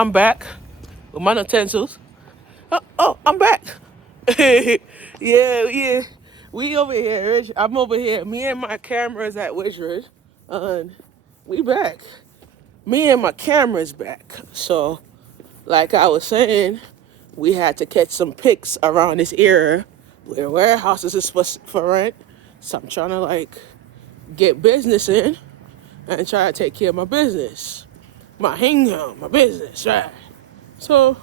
I'm back with my utensils. Oh, I'm back. Yeah, yeah. We over here, Rich. I'm over here. Me and my cameras at Wizard. And we back. Me and my camera's back. So, like I was saying, we had to catch some pics around this area where warehouses is for rent. So I'm trying to get business in and try to take care of my business. My income, my business, right? So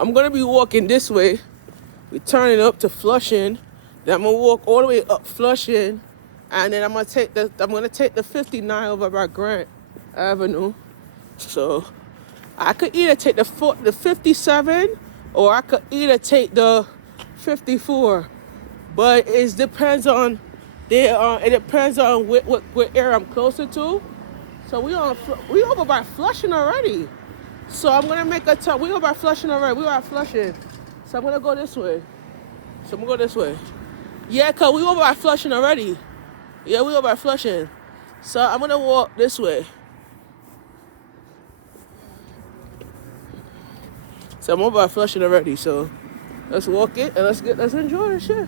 I'm gonna be walking this way. We turning up to Flushing. Then I'm gonna walk all the way up Flushing, and then I'm gonna take the 59 over by Grant Avenue. So I could either take the 57, or I could either take the 54. But it depends on what area I'm closer to. So we over by Flushing already. So I'm gonna make a turn. We over by Flushing already. We are at Flushing. So I'm gonna go this way. So I'm gonna go this way. Yeah, cause we over by Flushing already. Yeah, we over by Flushing. So I'm gonna walk this way. So I'm over by Flushing already. So let's walk it and let's enjoy the shit.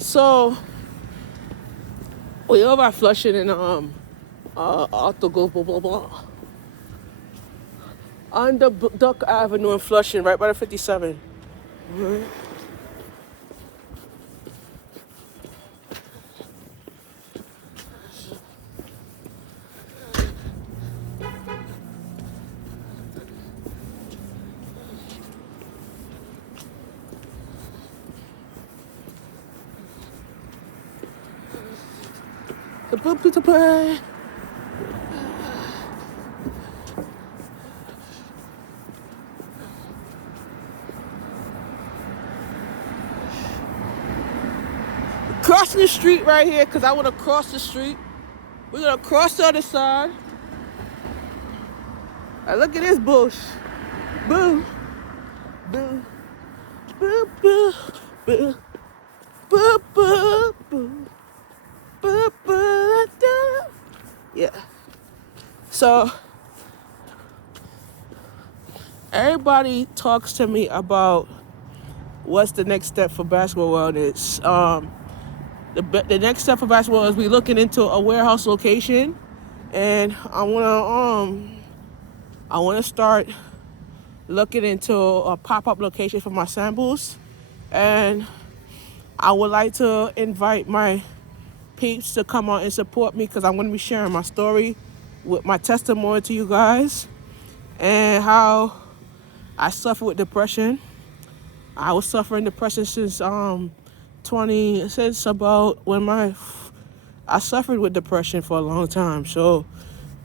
So we over by Flushing and Auto go blah blah blah. On the Duck Avenue in Flushing, right by the 57. The boop to play. Crossing the street right here, because I want to cross the street. We're going to cross the other side. And look at this bush. Boo. Boo. Boo, boo, boo. Boo, boo, boo. Boo, boo, da. Yeah. So, everybody talks to me about what's the next step for basketball wellness. The next step for basketball is we looking into a warehouse location, and I wanna start looking into a pop-up location for my samples, and I would like to invite my peeps to come on and support me, because I'm gonna be sharing my story with my testimony to you guys, and how I suffer with depression. I was suffering depression since about when I suffered with depression for a long time. So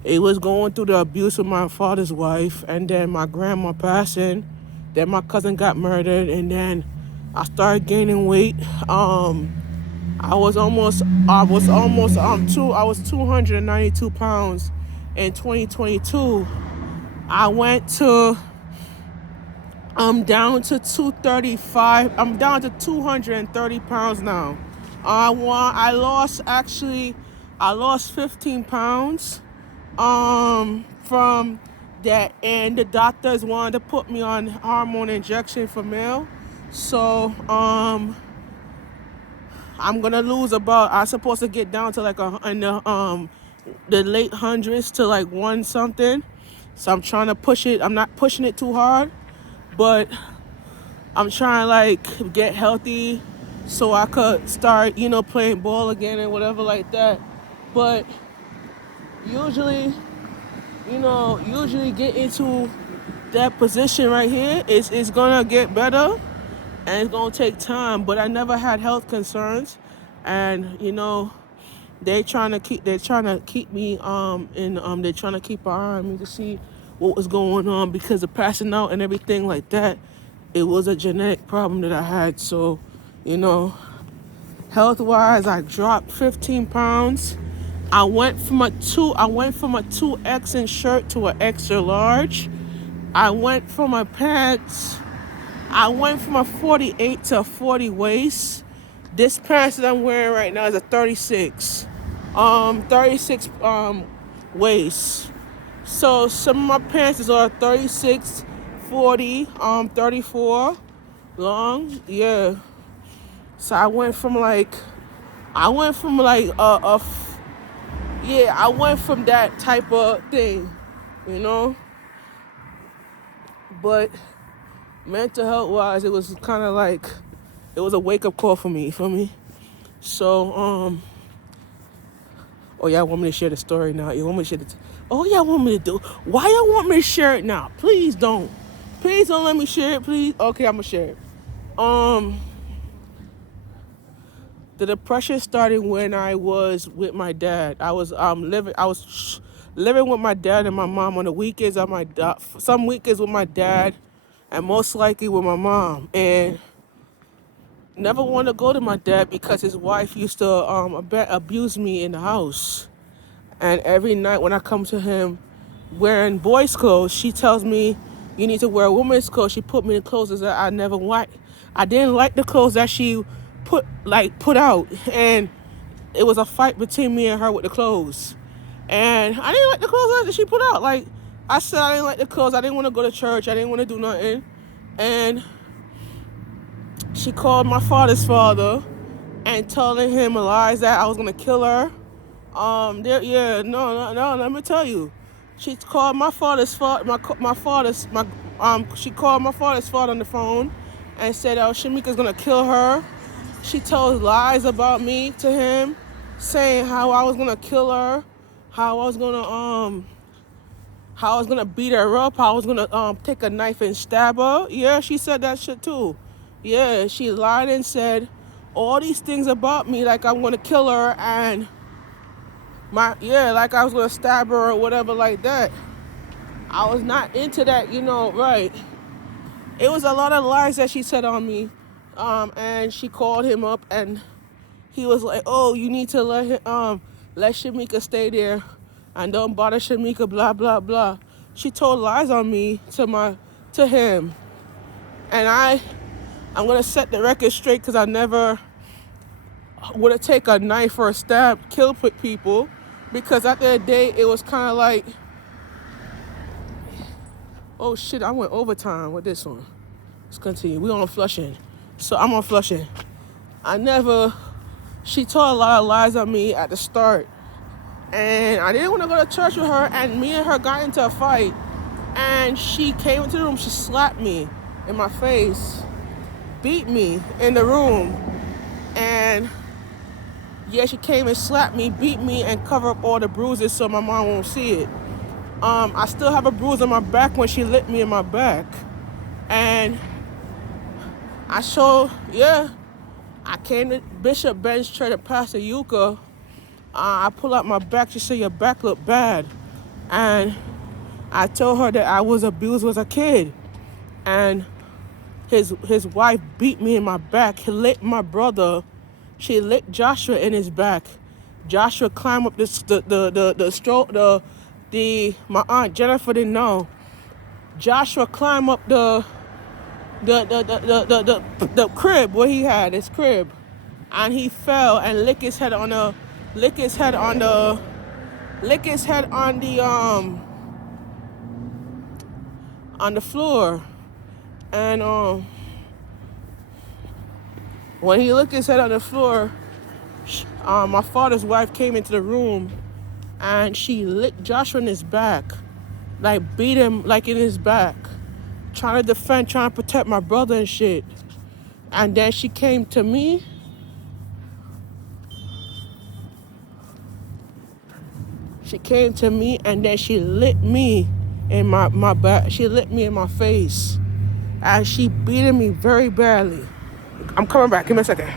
it was going through the abuse of my father's wife, and then my grandma passing, then my cousin got murdered, and then I started gaining weight. I was 292 pounds in 2022. I'm down to 235. I'm down to 230 pounds now. I lost 15 pounds from that, and the doctors wanted to put me on hormone injection for male. So I'm gonna I'm supposed to get down to the late hundreds to one something. So I'm trying to push it. I'm not pushing it too hard, but I'm trying to get healthy so I could start, playing ball again and whatever like that. But usually get into that position right here is gonna get better, and it's gonna take time. But I never had health concerns, and they're trying to keep me they're trying to keep an eye on me to see what was going on, because of passing out and everything like that. It was a genetic problem that I had. So, health wise, I dropped 15 pounds. I went from a 2X in shirt to an extra large. I went from a 48 to a 40 waist. This pants that I'm wearing right now is a 36. 36 waist. So some of my pants are 36, 40, 34 long. Yeah. So I went from that type of thing, you know. But mental health wise, it was kind of like it was a wake up call for me. You feel me? So oh y'all want me to share the story now? You want me to share the? Oh y'all want me to do? Why y'all want me to share it now? Please don't. Please don't let me share it. Please. Okay, I'm gonna share it. Um, the depression started when I was with my dad. I was living with my dad and my mom on the weekends. Some weekends with my dad, and most likely with my mom. And never want to go to my dad because his wife used to abuse me in the house. And every night when I come to him wearing boys' clothes, she tells me, you need to wear women's clothes. She put me in clothes that I never liked. I didn't like the clothes that she put out. And it was a fight between me and her with the clothes. And I didn't like the clothes that she put out. Like I said, I didn't like the clothes. I didn't want to go to church. I didn't want to do nothing. And she called my father's father and telling him lies that I was gonna kill her. No. Let me tell you, she called my father's father. She called my father's father on the phone and said, "Oh, Shamika's gonna kill her." She told lies about me to him, saying how I was gonna kill her, how I was gonna beat her up, how I was gonna take a knife and stab her. Yeah, she said that shit too. Yeah, she lied and said all these things about me, like I'm gonna kill her and like I was gonna stab her or whatever like that. I was not into that, right. It was a lot of lies that she said on me. And she called him up and he was like, oh, you need to let Shamika stay there and don't bother Shamika, blah, blah, blah. She told lies on me to him. And I'm gonna set the record straight because I never would have taken a knife or a stab, kill people, because at the end of the day, it was kind of like, oh shit, I went overtime with this one. Let's continue. We on Flushing. So I'm on Flushing. She told a lot of lies on me at the start. And I didn't want to go to church with her, and me and her got into a fight. And she came into the room, she slapped me in my face, beat me in the room. And yeah, she came and slapped me, beat me, and covered up all the bruises so my mom won't see it. I still have a bruise on my back when she lit me in my back. And I came to Bishop Ben's church at Pastor Yuka. I pull out my back, she said, your back look bad. And I told her that I was abused as a kid. And his wife beat me in my back. He lit my brother. She lit Joshua in his back. Joshua climbed up my aunt Jennifer didn't know. Joshua climbed up the crib where he had his crib, and he fell and licked his head on the floor. And when he licked his head on the floor, my father's wife came into the room and she licked Joshua in his back, like beat him like in his back, trying to protect my brother and shit. And then she came to me. She came to me and then she lit me in my back. She lit me in my face. And she beating me very badly. I'm coming back. Give me a second.